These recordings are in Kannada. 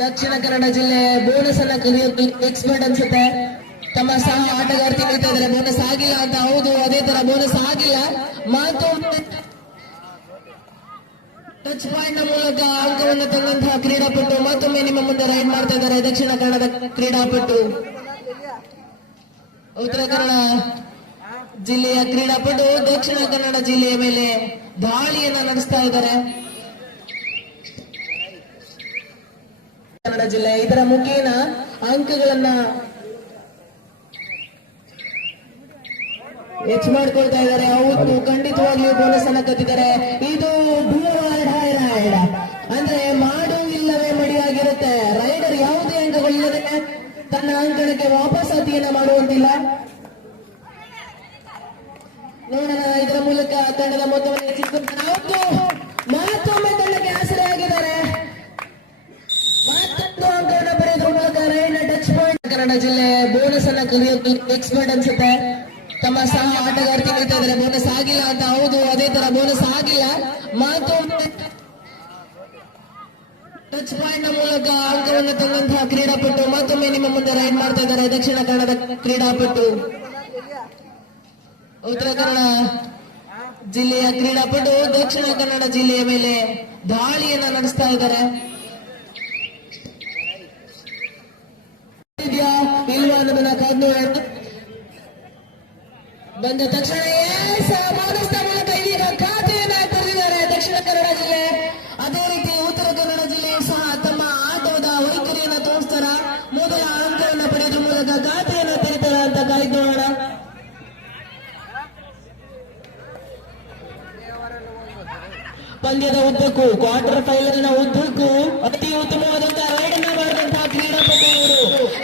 ದಕ್ಷಿಣ ಕನ್ನಡ ಜಿಲ್ಲೆ ಬೋನಸ್ ಅನ್ನ ಕಲಿಯೋದು ಎಕ್ಸ್ಪರ್ಟ್ ಅನ್ಸುತ್ತೆ. ತಮ್ಮ ಸಹ ಆಟಗಾರ್ತಿ ಹೇಳ್ತಾ ಇದ್ದಾರೆ ಬೋನಸ್ ಆಗಿಲ್ಲ ಅಂತ. ಹೌದು, ಅದೇ ತರ ಬೋನಸ್ ಆಗಿಲ್ಲ. ಮಾತು ಟಚ್ ಪಾಯಿಂಟ್ ನ ಮೂಲಕ ಅಂಕವನ್ನು ತಂದಂತಹ ಕ್ರೀಡಾಪಟು ಮತ್ತೊಮ್ಮೆ ನಿಮ್ಮ ಮುಂದೆ ರೈಡ್ ಮಾಡ್ತಾ ಇದ್ದಾರೆ. ದಕ್ಷಿಣ ಕನ್ನಡದ ಕ್ರೀಡಾಪಟು, ಉತ್ತರ ಕನ್ನಡ ಜಿಲ್ಲೆಯ ಕ್ರೀಡಾಪಟು ದಕ್ಷಿಣ ಕನ್ನಡ ಜಿಲ್ಲೆಯ ಮೇಲೆ ದಾಳಿಯನ್ನ ನಡೆಸ್ತಾ ಇದ್ದಾರೆ. ಕನ್ನಡ ಜಿಲ್ಲೆ ಇದರ ಮುಖೇನ ಅಂಕಗಳನ್ನ ಹೆಚ್ಚು ಮಾಡ್ಕೊಳ್ತಾ ಇದ್ದಾರೆ. ಹೌದು, ಖಂಡಿತವಾಗಿಯೂ ಬೋನಸ್ ಅನ್ನ ಕತ್ತಿದ್ದಾರೆ. ಇದು ರೈಡ್ ಅಂದ್ರೆ ಮಾಡು ಇಲ್ಲವೇ ಮಡಿಯಾಗಿರುತ್ತೆ. ರೈಡರ್ ಯಾವುದೇ ಅಂಕಗಳಿಲ್ಲದೆ ತನ್ನ ಅಂಕಣಕ್ಕೆ ವಾಪಸಾತಿಯನ್ನ ಮಾಡುವಂತಿಲ್ಲ. ನೋಡೋಣ ಇದರ ಮೂಲಕ ತಂಡದ ಮೊತ್ತವನ್ನು ಹೆಚ್ಚಿಸಿಕೊಂಡು ಮತ್ತೊಮ್ಮೆ ತಂಡಕ್ಕೆ ಆಸರೆಯಾಗಿದ್ದಾರೆ. ಮತ್ತೊಂದು ಅಂಕವನ್ನು ಪಡೆಯುವ ಮೂಲಕ ರೈಡ್ ಟಚ್ ಪಾಯಿಂಟ್. ಕನ್ನಡ ಜಿಲ್ಲೆ ಬೋನಸ್ ಅನ್ನ ಕಲಿಯೋದು ಎಕ್ಸ್ಪರ್ಟ್ ಅನ್ಸುತ್ತೆ. ತಮ್ಮ ಸಹ ಆಟಗಾರ್ತಿ ಹೇಳ್ತಾ ಇದ್ದಾರೆ ಬೋನಸ್ ಆಗಿಲ್ಲ ಅಂತ. ಹೌದು, ಅದೇ ತರ ಬೋನಸ್ ಆಗಿಲ್ಲ. ಮತ್ತೊಮ್ಮೆ ಟಚ್ ಪಾಯಿಂಟ್ ನ ಮೂಲಕ ಅಂಕವನ್ನು ತಂದಂತಹ ಕ್ರೀಡಾಪಟು ಮತ್ತೊಮ್ಮೆ ನಿಮ್ಮ ಮುಂದೆ ರೈಡ್ ಮಾಡ್ತಾ ಇದ್ದಾರೆ. ದಕ್ಷಿಣ ಕನ್ನಡದ ಕ್ರೀಡಾಪಟು, ಉತ್ತರ ಕನ್ನಡ ಜಿಲ್ಲೆಯ ಕ್ರೀಡಾಪಟು ದಕ್ಷಿಣ ಕನ್ನಡ ಜಿಲ್ಲೆಯ ಮೇಲೆ ದಾಳಿಯನ್ನ ನಡೆಸ್ತಾ ಇದ್ದಾರೆ. ಇಲ್ವಾ ಅನ್ನೋದನ್ನ ಕಾದು ಬಂದ ತಕ್ಷಣ ಮೂಲಕ ಇದೀಗ ಖಾತೆಯನ್ನ ತೆರೆದಿದ್ದಾರೆ ದಕ್ಷಿಣ ಕನ್ನಡ ಜಿಲ್ಲೆ. ಅದೇ ರೀತಿ ಉತ್ತರ ಕನ್ನಡ ಜಿಲ್ಲೆಯು ಸಹ ತಮ್ಮ ಆಟದ ವೈಖರಿಯನ್ನ ತೋರಿಸ್ತಾರ. ಮೊದಲ ಅಂಕವನ್ನು ಪಡೆಯುವ ಮೂಲಕ ಖಾತೆಯನ್ನ ತೆರೀತಾರ ಅಂತ ಕಾಯ್ದು ನೋಡೋಣ. ಪಂದ್ಯದ ಉದ್ದಕ್ಕೂ ಕ್ವಾರ್ಟರ್ ಫೈನಲ್ನ ಉದ್ದಕ್ಕೂ ಅತಿ ಉತ್ತಮವಾದಂತಹ ರೈಡ್ ಅನ್ನ ಮಾಡಿದಂತಹ ಕ್ರೀಡಾಪಟು ಇವರು.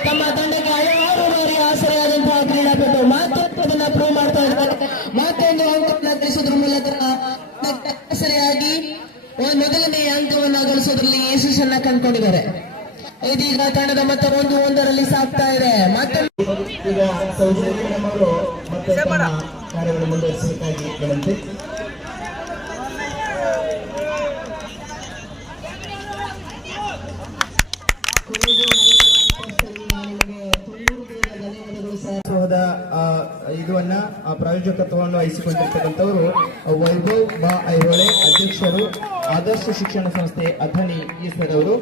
ತಮ್ಮ ತಂಡಕ್ಕೆ ಹಲವಾರು ಬಾರಿ ಆಸರೆಯಾದಂತಹ ಕ್ರೀಡಾಪಟು ಮತ್ತೊಂದನ್ನ ಪ್ರೂವ್ ಮಾಡ್ತಾ ಇದ್ದಾರೆ. ಮತ್ತೊಂದು ಅಂಕವನ್ನು ಗಳಿಸೋದ್ರ ಮೂಲಕ ಆಸರೆಯಾಗಿ ಮೊದಲನೇ ಅಂಕವನ್ನ ಗಳಿಸೋದ್ರಲ್ಲಿ ಯಶಸ್ಸನ್ನ ಕಂಡುಕೊಂಡಿದ್ದಾರೆ. ಇದೀಗ ತಂಡದ ಮೊತ್ತ 1-1ರಲ್ಲಿ ಸಾಗ್ತಾ ಇದೆ. ಕಾರ್ಯಗಳು ಮುಂದುವರಿಸಬೇಕಾಗಿ ವಿನಂತಿ. ಇದನ್ನ ಪ್ರಾಯೋಜಕತ್ವವನ್ನು ವಹಿಸಿಕೊಂಡಿರ್ತಕ್ಕಂಥವರು ವೈಭವ್ ಬಾ ಐಹೊಳೆ, ಅಧ್ಯಕ್ಷರು, ಆದರ್ಶ ಶಿಕ್ಷಣ ಸಂಸ್ಥೆ ಅಥಣಿ ಈ ಸರ್ ಅವರು.